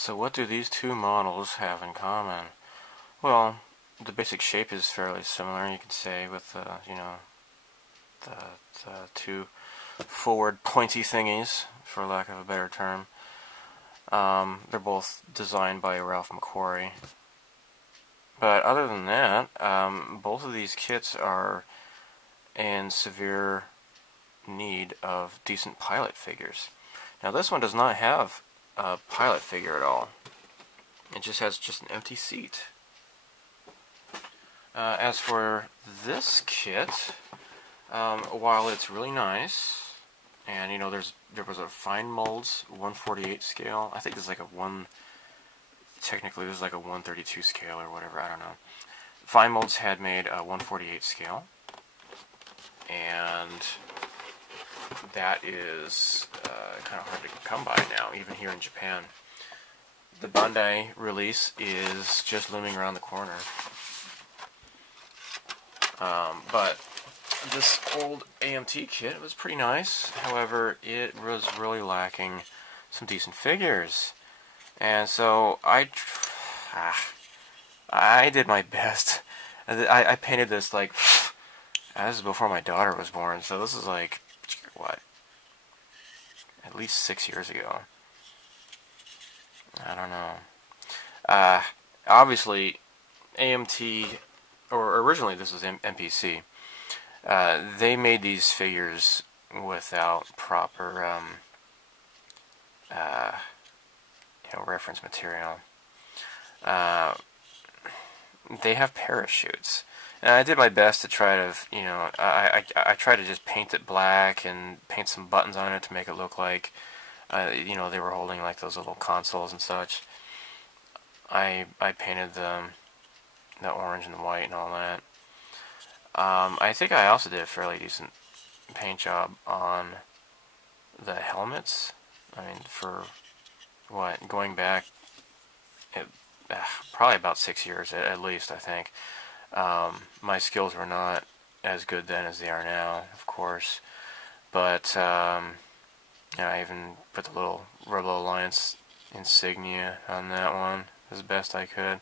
So what do these two models have in common? Well, the basic shape is fairly similar, you could say, with you know, the two forward pointy thingies, for lack of a better term. They're both designed by Ralph McQuarrie. But other than that, both of these kits are in severe need of decent pilot figures. Now this one does not have a pilot figure at all. It just has an empty seat. As for this kit, while it's really nice, and you know there was a fine molds 1/48 scale. I think this is like technically this is like a 1/32 scale or whatever, I don't know. Fine molds had made a 1/48 scale, and that is kind of hard to come by now, even here in Japan. The Bandai release is just looming around the corner. But this old AMT kit was pretty nice. However, it was really lacking some decent figures. And so I did my best. I painted this like, this is before my daughter was born, so this is like, what, at least 6 years ago. I don't know. Obviously, AMT, or originally this was MPC, they made these figures without proper reference material. They have parachutes, and I did my best to try to, I tried to just paint it black and paint some buttons on it to make it look like, they were holding like those little consoles and such. I painted the orange and the white and all that. I think I also did a fairly decent paint job on the helmets. I mean, for what, going back probably about 6 years at least, I think. My skills were not as good then as they are now, of course, but I even put the little Rebel Alliance insignia on that one as best I could.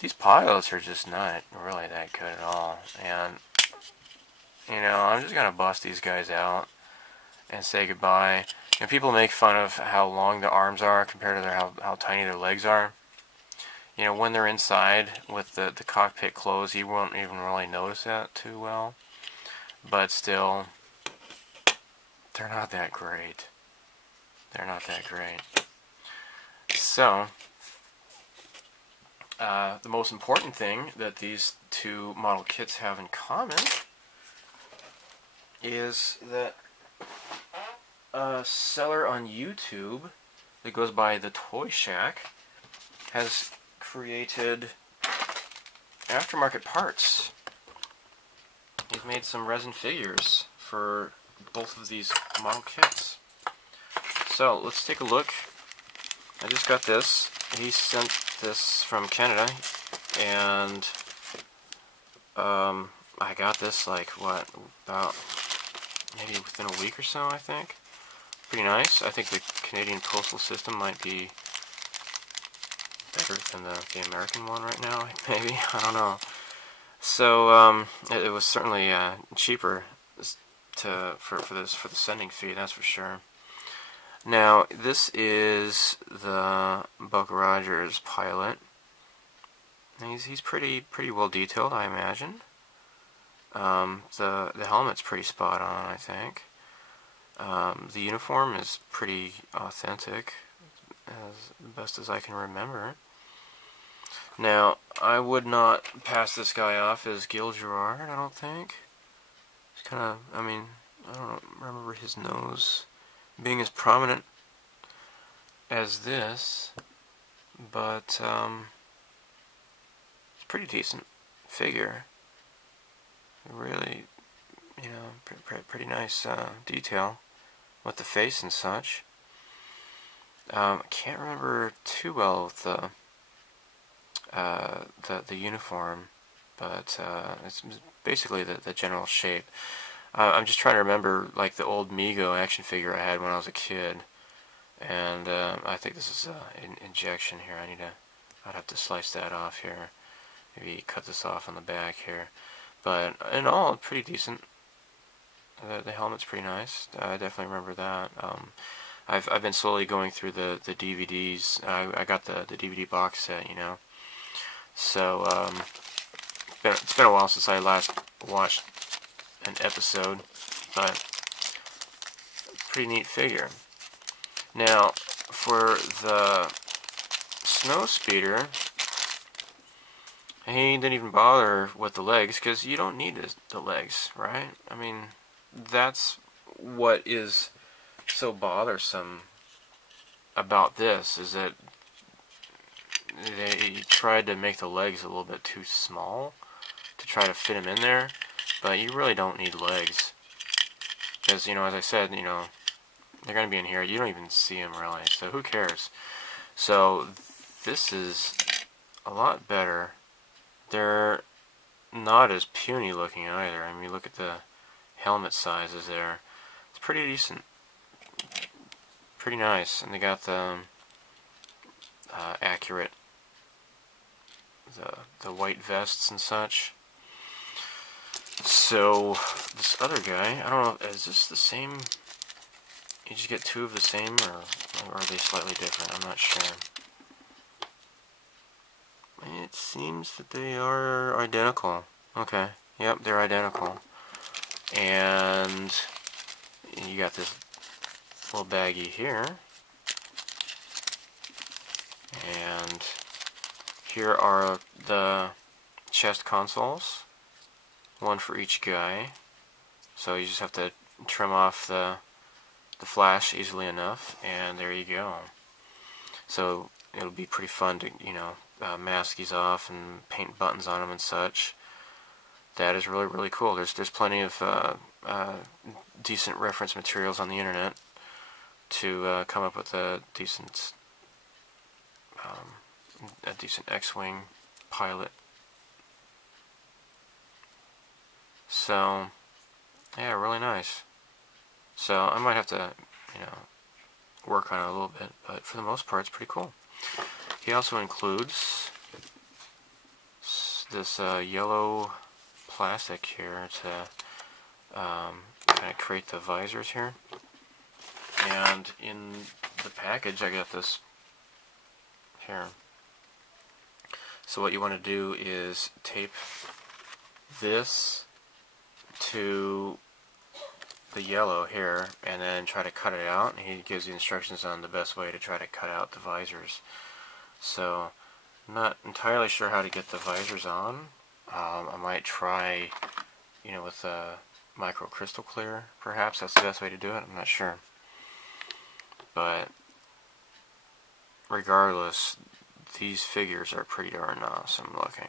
These pilots are just not really that good at all, and I'm just gonna bust these guys out and say goodbye. And people make fun of how long the arms are compared to how tiny their legs are. When they're inside with the cockpit closed, you won't even really notice that too well. But still, they're not that great. They're not that great. So, the most important thing that these two model kits have in common is that a seller on YouTube that goes by TheToyShack has created aftermarket parts. He's made some resin figures for both of these model kits. So let's take a look. I just got this. He sent this from Canada, and I got this like about maybe within a week or so, I think. Pretty nice. I think the Canadian postal system might be better than the American one right now, maybe. I don't know. So it was certainly cheaper for the sending fee, that's for sure. Now this is the Buck Rogers pilot. He's pretty well detailed, I imagine. The helmet's pretty spot on, I think. The uniform is pretty authentic, as best as I can remember. Now, I would not pass this guy off as Gil Gerard, I don't think. It's kind of, I don't remember his nose being as prominent as this, but it's a pretty decent figure. Really, pretty nice detail with the face and such. I can't remember too well with the uniform, but it's basically the general shape. I'm just trying to remember like the old Mego action figure I had when I was a kid, and I think this is an injection here. I'd have to slice that off here. Maybe cut this off on the back here. But in all, pretty decent. The helmet's pretty nice. I definitely remember that. I've been slowly going through the DVDs. I got the DVD box set, you know. So it's been a while since I last watched an episode, but pretty neat figure. Now, for the Snowspeeder, he didn't even bother with the legs, because you don't need the legs, right? I mean, that's what is so bothersome about this, is that they tried to make the legs a little bit too small to try to fit them in there, but you really don't need legs, because, you know, as I said, you know, they're going to be in here, you don't even see them really, so who cares? So this is a lot better. They're not as puny looking either. I mean, look at the helmet sizes there. It's pretty decent. Pretty nice. And they got the accurate, the white vests and such. So, this other guy, I don't know, is this the same? Did you get two of the same, or are they slightly different? I'm not sure. It seems that they are identical. Okay, yep, they're identical. And you got this little baggie here. And here are the chest consoles. One for each guy. So you just have to trim off the flash easily enough, and there you go. So it'll be pretty fun to, you know, mask these off and paint buttons on them and such. That is really, really cool. There's plenty of decent reference materials on the internet to come up with a decent X-Wing pilot. So yeah, really nice. So I might have to, you know, work on it a little bit, but for the most part, it's pretty cool. He also includes this yellow plastic here to kind of create the visors here. And in the package, I got this here. So what you want to do is tape this to the yellow here, and then try to cut it out. And he gives you instructions on the best way to try to cut out the visors. So I'm not entirely sure how to get the visors on. I might try, you know, with a micro crystal clear, perhaps that's the best way to do it. I'm not sure, but regardless, these figures are pretty darn awesome looking.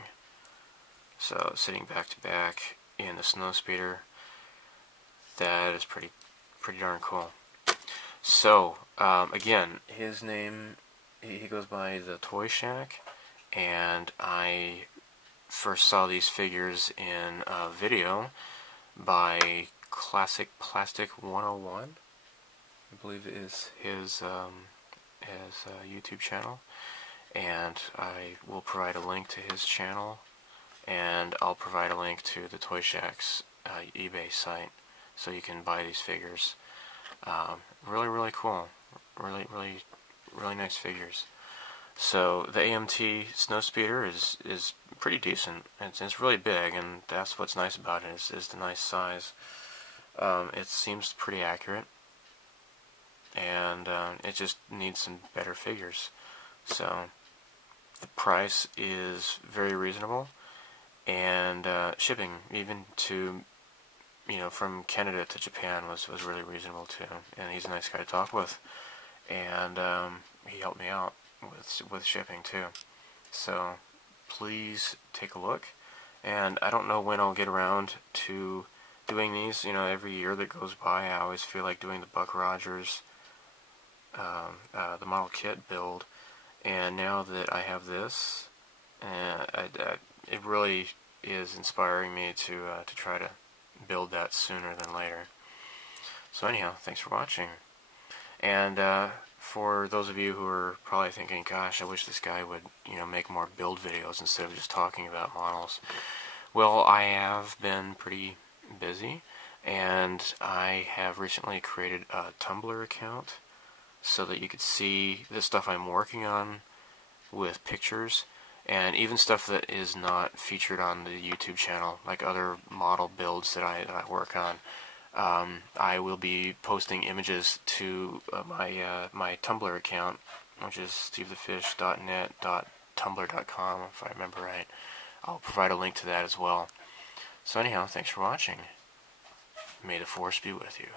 So sitting back to back in the Snowspeeder, that is pretty darn cool. So again, his name, he goes by TheToyShack, and I first saw these figures in a video by Classic Plastic 101. I believe it is his YouTube channel, and I will provide a link to his channel, and I'll provide a link to the ToyShack's eBay site, so you can buy these figures. Really cool. Really nice figures. So the Amt Snowspeeder is pretty decent. It's really big, and that's what's nice about it, is the nice size. It seems pretty accurate, and it just needs some better figures. So the price is very reasonable, and shipping even to, you know, from Canada to Japan was really reasonable too. And he's a nice guy to talk with, and he helped me out with shipping too. So please take a look. And I don't know when I'll get around to doing these. You know, every year that goes by, I always feel like doing the Buck Rogers, the model kit build. And now that I have this, it really is inspiring me to try to build that sooner than later. So anyhow, thanks for watching. And for those of you who are probably thinking, gosh, I wish this guy would, make more build videos instead of just talking about models. Well, I have been pretty busy, and I have recently created a Tumblr account so that you could see the stuff I'm working on with pictures, and even stuff that is not featured on the YouTube channel, like other model builds that I work on. I will be posting images to my Tumblr account, which is stevethefish.net.tumblr.com, if I remember right. I'll provide a link to that as well. So anyhow, thanks for watching. May the Force be with you.